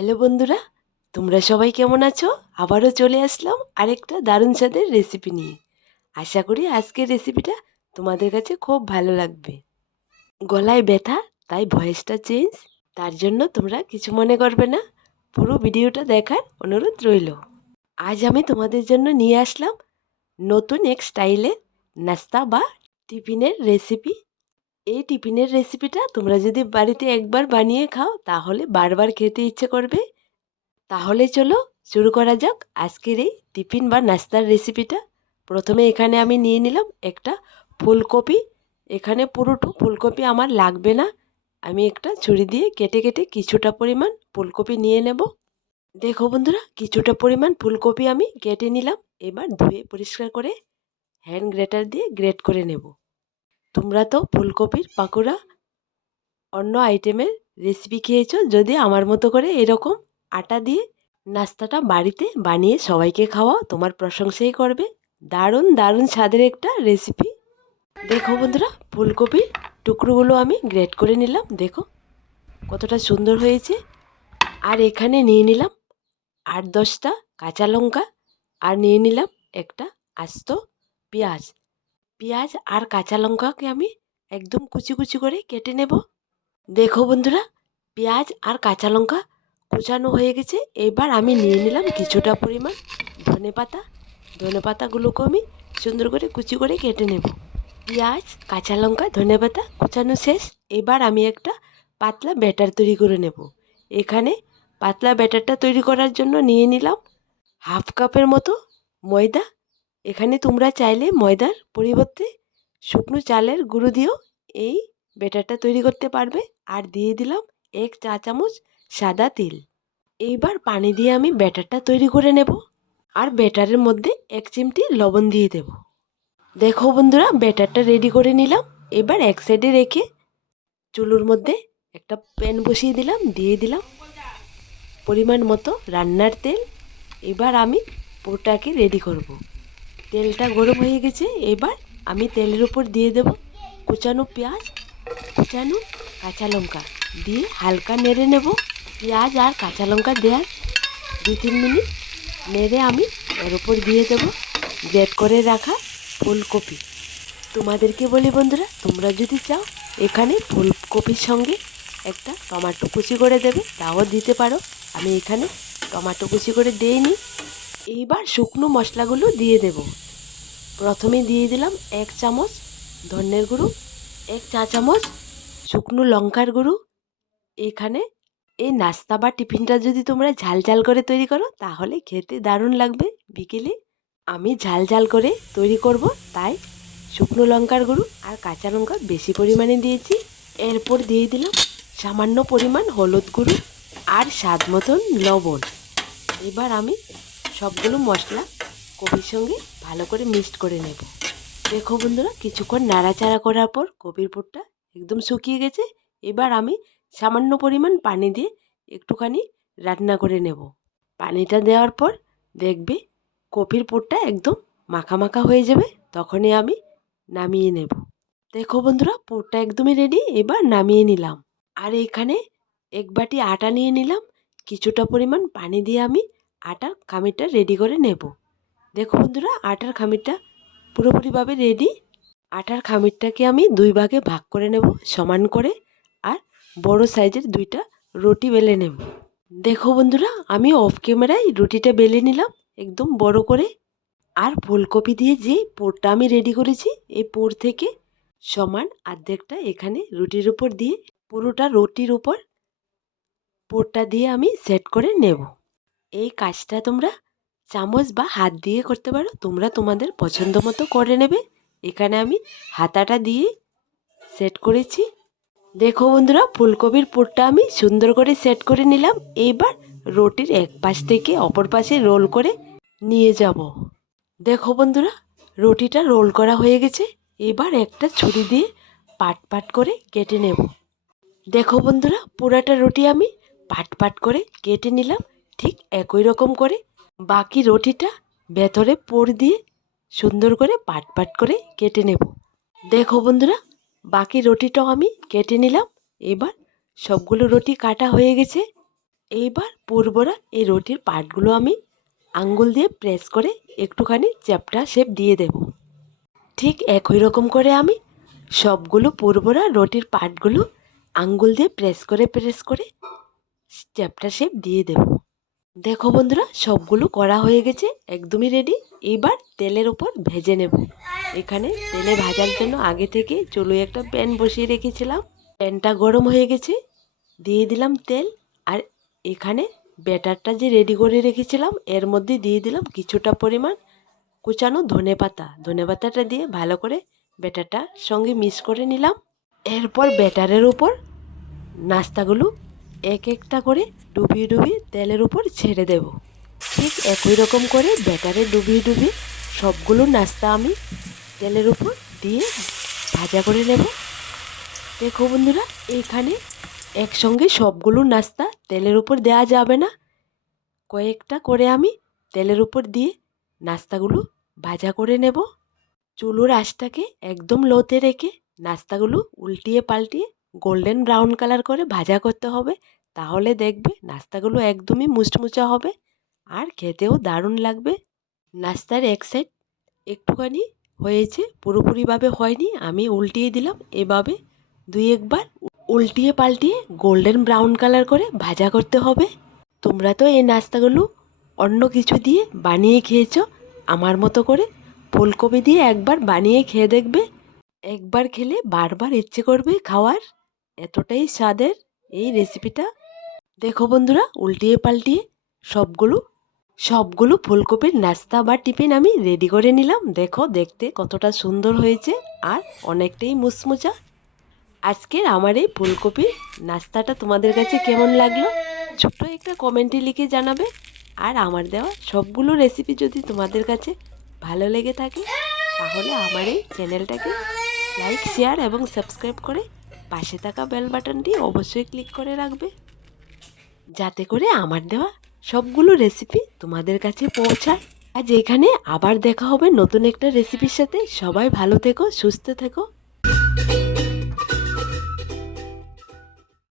Hello বন্ধুরা, তোমরা সবাই কেমন আছো? আবারও চলে আসলাম আরেকটা দারুণ স্বাদের রেসিপি নিয়ে। আশা করি আজকের রেসিপিটা তোমাদের কাছে খুব ভালো লাগবে। গলায় ব্যথা, তাই ভয়েসটা চেঞ্জ তার জন্য তোমরা কিছু মনে করবে না। পুরো ভিডিওটা দেখার অনুরোধ রইল। আজ আমি তোমাদের জন্য নিয়ে আসলাম নতুন এক স্টাইলের নাস্তা বা টিফিনের রেসিপি এই টিফিনের রেসিপিটা তোমরা যদি বাড়িতে একবার বানিয়ে খাও, তাহলে বারবার খেতে ইচ্ছে করবে। তাহলে চলো শুরু করা যাক আজকের এই টিফিন বা নাস্তার রেসিপিটা প্রথমে এখানে আমি নিয়ে নিলাম একটা ফুলকপি। এখানে পুরোটো ফুলকপি আমার লাগবে না। আমি একটা ছুরি দিয়ে কেটে কেটে কিছুটা পরিমাণ ফুলকপি নিয়ে নেব। দেখো বন্ধুরা, কিছুটা পরিমাণ ফুলকপি আমি কেটে নিলাম। এবার ধুয়ে পরিষ্কার করে হ্যান্ড গ্রেটার দিয়ে গ্রেট করে নেব। তোমরা তো ফুলকপির পাকোড়া, অন্য আইটেমের রেসিপি খেয়েছো, যদি আমার মতো করে এরকম আটা দিয়ে নাস্তাটা বাড়িতে বানিয়ে সবাইকে খাওয়াও, তোমার প্রশংসাই করবে। দারুণ দারুণ স্বাদের একটা রেসিপি দেখো বন্ধুরা, ফুলকপির টুকরোগুলো আমি গ্রেট করে নিলাম, দেখো কতটা সুন্দর হয়েছে। আর এখানে নিয়ে নিলাম আট দশটা কাঁচা লঙ্কা, আর নিয়ে নিলাম একটা আস্ত পেঁয়াজ। পেঁয়াজ আর কাঁচা লঙ্কাকে আমি একদম কুচি কুচি করে কেটে নেব। দেখো বন্ধুরা, পেঁয়াজ আর কাঁচা লঙ্কা কুচানো হয়ে গেছে। এবার আমি নিয়ে নিলাম কিছুটা পরিমাণ ধনে পাতা। ধনে পাতাগুলোকে আমি সুন্দর করে কুচি করে কেটে নেব। পেঁয়াজ, কাঁচা লঙ্কা, ধনে পাতা কুচানো শেষ। এবার আমি একটা পাতলা ব্যাটার তৈরি করে নেব। এখানে পাতলা ব্যাটারটা তৈরি করার জন্য নিয়ে নিলাম হাফ কাপের মতো ময়দা এখানে তোমরা চাইলে ময়দার পরিবর্তে শুকনো চালের গুঁড়ো দিয়েও এই ব্যাটারটা তৈরি করতে পারবে। আর দিয়ে দিলাম এক চা চামচ সাদা তিল। এইবার পানি দিয়ে আমি ব্যাটারটা তৈরি করে নেব। আর ব্যাটারের মধ্যে এক চিমটি লবণ দিয়ে দেব। দেখো বন্ধুরা, ব্যাটারটা রেডি করে নিলাম। এবার এক সাইডে রেখে চুলোর মধ্যে একটা প্যান বসিয়ে দিলাম। দিয়ে দিলাম পরিমাণ মতো রান্নার তেল। এবার আমি পুরোটাকে রেডি করব। তেলটা গরম হয়ে গেছে, এবার আমি তেলের উপর দিয়ে দেব কুচানো পেঁয়াজ, কুচানো কাঁচা লঙ্কা। দিয়ে হালকা নেড়ে নেব। পেঁয়াজ আর কাঁচা লঙ্কা দেওয়ার দু তিন মিনিট নেড়ে আমি এর উপর দিয়ে দেব গ্রেট করে রাখা ফুলকপি। তোমাদেরকে বলি বন্ধুরা, তোমরা যদি চাও এখানে ফুলকপির সঙ্গে একটা টমাটো কুচি করে দেবে, তাও দিতে পারো। আমি এখানে টমাটো কুচি করে দিইনি। এইবার শুকনো মশলাগুলো দিয়ে দেব। প্রথমে দিয়ে দিলাম এক চামচ ধনের গুঁড়ো, এক চা চামচ শুকনো লঙ্কার গুঁড়ো। এখানে এই নাস্তা বা টিফিনটা যদি তোমরা ঝাল ঝাল করে তৈরি করো, তাহলে খেতে দারুণ লাগবে। বিকেলে আমি ঝাল ঝাল করে তৈরি করব, তাই শুকনো লঙ্কার গুঁড়ো আর কাঁচা লঙ্কা বেশি পরিমাণে দিয়েছি। এরপর দিয়ে দিলাম সামান্য পরিমাণ হলুদ গুঁড়ো আর স্বাদ মতন লবণ। এবার আমি সবগুলো মশলা কপির সঙ্গে ভালো করে মিক্সড করে নেব। দেখো বন্ধুরা, কিছুক্ষণ নাড়াচাড়া করার পর কপির পুরটা একদম শুকিয়ে গেছে। এবার আমি সামান্য পরিমাণ পানি দিয়ে একটুখানি রান্না করে নেব। পানিটা দেওয়ার পর দেখবে কপির পুরটা একদম মাখা মাখা হয়ে যাবে, তখনই আমি নামিয়ে নেব। দেখো বন্ধুরা, পুরটা একদমই রেডি এবার নামিয়ে নিলাম। আর এখানে এক বাটি আটা নিয়ে নিলাম। কিছুটা পরিমাণ পানি দিয়ে আমি আটার খামিরটা রেডি করে নেব। দেখো বন্ধুরা, আটার খামিরটা পুরোপুরিভাবে রেডি আটার খামিরটাকে আমি দুই ভাগে ভাগ করে নেব, সমান করে, আর বড় সাইজের দুইটা রুটি বেলে নেব। দেখো বন্ধুরা, আমি অফ ক্যামেরায় রুটিটা বেলে নিলাম, একদম বড় করে। আর ফুলকপি দিয়ে যে পোরটা আমি রেডি করেছি, এই পোর থেকে সমান অর্ধেকটা এখানে রুটির উপর দিয়ে, পুরোটা রুটির উপর পোরটা দিয়ে আমি সেট করে নেব। এই কাজটা তোমরা চামচ বা হাত দিয়ে করতে পারো। তোমরা তোমাদের পছন্দ মতো করে নেবে। এখানে আমি হাতাটা দিয়ে সেট করেছি। দেখো বন্ধুরা, ফুলকপির পুরটা আমি সুন্দর করে সেট করে নিলাম। এইবার রুটির এক পাশ থেকে অপর পাশে রোল করে নিয়ে যাব। দেখো বন্ধুরা, রুটিটা রোল করা হয়ে গেছে। এবার একটা ছুরি দিয়ে পাট পাট করে কেটে নেব। দেখো বন্ধুরা, পুরাটা রুটি আমি পাট পাট করে কেটে নিলাম। ঠিক একই রকম করে বাকি রুটিটা ভেতরে পুর দিয়ে সুন্দর করে পাট পাট করে কেটে নেব। দেখো বন্ধুরা, বাকি রুটিটাও আমি কেটে নিলাম। এবার সবগুলো রুটি কাটা হয়ে গেছে। এইবার পুরবরা এই রুটির পাটগুলো আমি আঙ্গুল দিয়ে প্রেস করে একটুখানি চ্যাপটা শেপ দিয়ে দেব। ঠিক একই রকম করে আমি সবগুলো পুরবরা রুটির পাটগুলো আঙ্গুল দিয়ে প্রেস করে প্রেস করে চ্যাপটা শেপ দিয়ে দেব। দেখো বন্ধুরা, সবগুলো করা হয়ে গেছে, একদমই রেডি এইবার তেলের উপর ভেজে নেব। এখানে তেলে ভাজার জন্য আগে থেকে চুলোয় একটা প্যান বসিয়ে রেখেছিলাম। প্যানটা গরম হয়ে গেছে, দিয়ে দিলাম তেল, আর এখানে ব্যাটারটা যে রেডি করে রেখেছিলাম, এর মধ্যে দিয়ে দিলাম কিছুটা পরিমাণ কুচানো ধনে পাতা। ধনে পাতাটা দিয়ে ভালো করে ব্যাটারটার সঙ্গে মিক্স করে নিলাম। এরপর ব্যাটারের উপর নাস্তাগুলো এক একটা করে ডুবিয়ে ডুবিয়ে তেলের উপর ছেড়ে দেব। ঠিক একই রকম করে ব্যাটারে ডুবিয়ে ডুবিয়ে সবগুলো নাস্তা আমি তেলের উপর দিয়ে ভাজা করে নেব। দেখো বন্ধুরা এইখানে একসঙ্গে সবগুলো নাস্তা তেলের উপর দেওয়া যাবে না। কয়েকটা করে আমি তেলের উপর দিয়ে নাস্তাগুলো ভাজা করে নেব। চুলোর আঁচটাকে একদম লোতে রেখে নাস্তাগুলো উল্টিয়ে পাল্টিয়ে গোল্ডেন ব্রাউন কালার করে ভাজা করতে হবে। তাহলে দেখবে নাস্তাগুলো একদমই মুচমুচা হবে। আর খেতেও দারুণ লাগবে। নাস্তার এক সাইড একটুখানি হয়েছে, পুরোপুরিভাবে হয়নি। আমি উল্টিয়ে দিলাম। এভাবে দুই একবার উল্টিয়ে পাল্টিয়ে গোল্ডেন ব্রাউন কালার করে ভাজা করতে হবে। তোমরা তো এই নাস্তাগুলো অন্য কিছু দিয়ে বানিয়ে খেয়েছো। আমার মতো করে ফুলকপি দিয়ে একবার বানিয়ে খেয়ে দেখবে। একবার খেলে বারবার ইচ্ছে করবে খাওয়ার। এতটাই স্বাদের এই রেসিপিটা দেখো বন্ধুরা, উল্টিয়ে পাল্টিয়ে সবগুলো সবগুলো ফুলকপির নাস্তা বা টিফিন আমি রেডি করে নিলাম। দেখো, দেখতে কতটা সুন্দর হয়েছে আর অনেকটাই মুচমুচা। আজকের আমার এই ফুলকপির নাস্তাটা তোমাদের কাছে কেমন লাগল? ছোট্ট একটা কমেন্টে লিখে জানাবে। আর আমার দেওয়া সবগুলো রেসিপি যদি তোমাদের কাছে ভালো লেগে থাকে, তাহলে আমার এই চ্যানেলটাকে লাইক শেয়ার এবং সাবস্ক্রাইব করে পাশে থাকা বেল বাটনটি অবশ্যই ক্লিক করে রাখবে। যাতে করে আমার দেওয়া সবগুলো রেসিপি তোমাদের কাছে পৌঁছায়। আজ এখানে আবার দেখা হবে নতুন একটা রেসিপির সাথে, সবাই ভালো থেকো, সুস্থ থেকো।